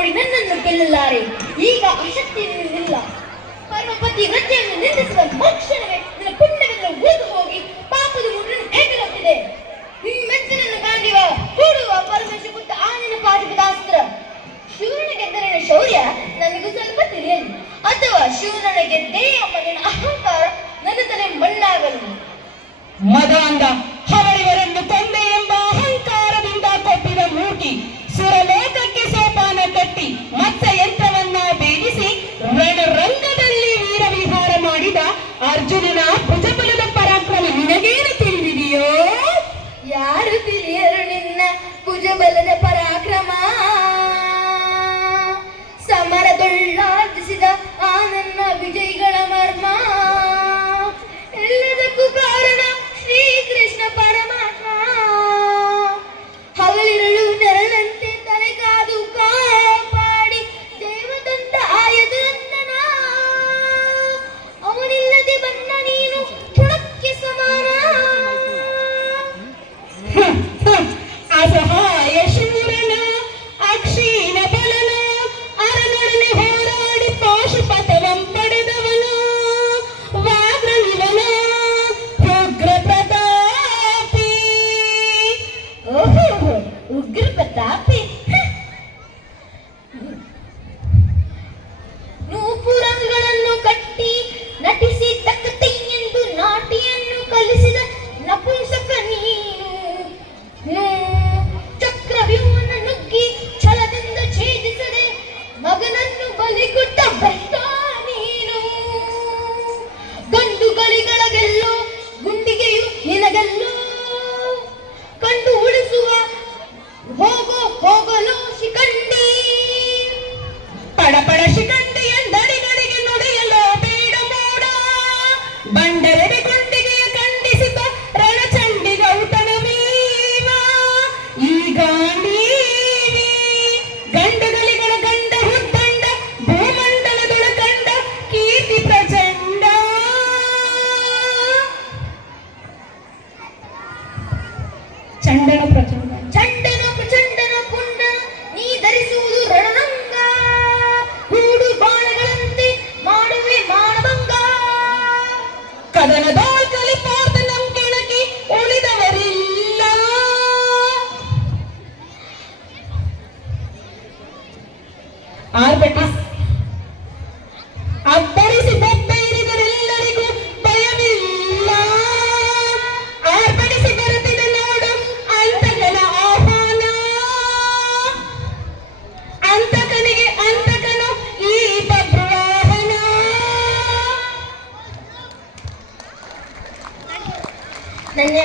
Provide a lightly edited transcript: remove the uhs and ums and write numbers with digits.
ನೋಡಿ ನನ್ನನ್ನು ಗೆಲ್ಲಲಾರೆ. ಈಗ ಅಶಕ್ತಿ ನಿನ್ನಿಲ್ಲ. ಪರಮಪತಿ ವ್ರತಿಯನ್ನು ನಿಂದಿಸುವ ಮಕ್ಷಣವೇ ನನ್ನ ಪುಣ್ಯವೆಲ್ಲ ಉಳಿದು ಹೋಗಿ ಪಾಪದ ಮುಟ್ಟನ್ನು ಹೆಗಲುತ್ತಿದೆ. ನಿನ್ನ ಮೆಚ್ಚನನ್ನು ಕಾಣಿವ ಕೂಡುವ ಪರಮೇಶ ಪುತ್ತ ಆ ನಿನ್ನ ಪಾಠಪದಾಸ್ತ್ರ. ಶಿವನ ಗೆದ್ದರನ ಶೌರ್ಯ ನನಗೂ ಸ್ವಲ್ಪ ತಿಳಿಯಲಿ, ಅಥವಾ ಶಿವನ ಗೆದ್ದೇ ಎಂಬ ನಿನ್ನ ಅಹಂಕಾರ ನನ್ನ ತಲೆ ಮಣ್ಣಾಗಲು. ಮದಾಂಧ ಅವರಿವರನ್ನು ತಂದೆ ಎಂಬ ಅಹಂಕಾರದಿಂದ ಕೊಟ್ಟಿದ ಮೂರ್ತಿ ಸುರಲೋಕಕ್ಕೆ ಸೋಪಾನ ಕಟ್ಟಿ ಮತ್ತ ಯಂತ್ರವನ್ನ ಭೇದಿಸಿ ರಣರಂಗದಲ್ಲಿ ವೀರವಿಹಾರ ಮಾಡಿದ ಅರ್ಜುನನ ಭುಜಬಲದ ಪರಾಕ್ರಮ ನಿನಗೇನು ತಿಳಿದಿದೆಯೋ? ಯಾರು ತಿಳಿಯರು ನಿನ್ನ ಭುಜಬಲದ ಪರಾಕ್ರಮ? ಸಮರದೊಳ್ಳಾರ್ಜಿಸಿದ ಆ ನನ್ನ ವಿಜಯಿಗಳ ಮರ್ಮ. ಎಲ್ಲದಕ್ಕೂ ಕಾರಣ ಶ್ರೀಕೃಷ್ಣ ಪರಮಾತ್ಮ. ಹಗಲಿರಳು ನೆರಳಂತೆ ತಲೆಗಾದು ಕಾಪಾಡಿ ದೇವದಂತ ಆಯದು ನನ್ನ. ಅವನಿಲ್ಲದೆ ಬಂದ ನೀನು ತೃಣಕ್ಕೆ ಸಮಾನ. ಅಸಹಾಯ ಶೂರನ ಅಕ್ಷೀಣ ಬಲನ ಅರನೊಡನೆ ಹೋರಾಡಿ ಪಾಶುಪತವಂ ಪಡೆದವನು ವಾಗ್ರನಿವನ ಉಗ್ರ ಪ್ರತಾಪಿ. ಓಹೋ, ಉಗ್ರ ಪ್ರತಾಪಿ. ನೂಪುರಗಳನ್ನು ಕಟ್ಟಿ ನಟಿಸಿ ತಕ್ಕತೈ ಎಂದು ನಾಟಿಯನ್ನು ಕಲಿಸಿದ ನಪುಂಸಕ ನೀನು. ಚಕ್ರವ್ಯೂಹವನ್ನು ನುಗ್ಗಿ ಛಲದಿಂದ ಛೇದಿಸದೆ ಮಗನನ್ನು ಬಲಿಕೊಟ್ಟ ಭ್ರಷ್ಟ ನೀನು. ಗಂಡುಗಳಿಗಳ ಗೆಲ್ಲೋ ಗುಂಡಿಗೆಯು ನಿನಗೆಲ್ಲೋ. ಕಂಡು ಉಳಿಸುವ ಹೋಗಲು ಶಿಖಂಡಿ. ಪಡಪಡ ಶಿಖಂಡಿ ಎಂದಡಿಗಳಿಗೆ ನುಡಿಯಲು ಬೇಡ ಮೋಡ. ಬಂಡರೆಡೆ ಗುಂಡಿಗೆಯ ಖಂಡಿಸಿದ ರಣಚಂಡಿ ಗೌತಮವೀವ. ಈಗ ನೀವಿ ಗಂಡುಗಳಿಗಳ ಗಂಡ ಹುದ್ದಂಡ ಭೂಮಂಡಲದೊಳ ಕಂಡ ಕೀರ್ತಿ ಪ್ರಚಂಡ. ಚಂಡನ ಪ್ರಚಂಡ ಚಂಡನ ಪುಂಡ ನೀ ಧರಿಸುವುದು ರಣರಂಗ. ಹೂಡು ಬಾಣಗಳಂತೆ ಮಾಡುವೆ ಮಾನಭಂಗ. ಕದನದೋಳ್ ಕಲಿಪಾರ್ಥ ನಂ ಕೆಣಕಿ ಉಳಿದವರಿಲ್ಲ. ಅಬ್ಬರಿಸಿ ಬೊಬ್ಬೆರಿದರೆಲ್ಲರಿಗೂ ಭಯವಿಲ್ಲ. ಆರ್ಭಟಿಸಿ ಬರುತ್ತಿದೆ ನೋಡು ಅಂತಕನ ಆಹ್ವಾನ. ಅಂತಕನಿಗೆ ಅಂತಕನು ಈ ಬಬ್ರುವಾಹನ. ನನ್ನ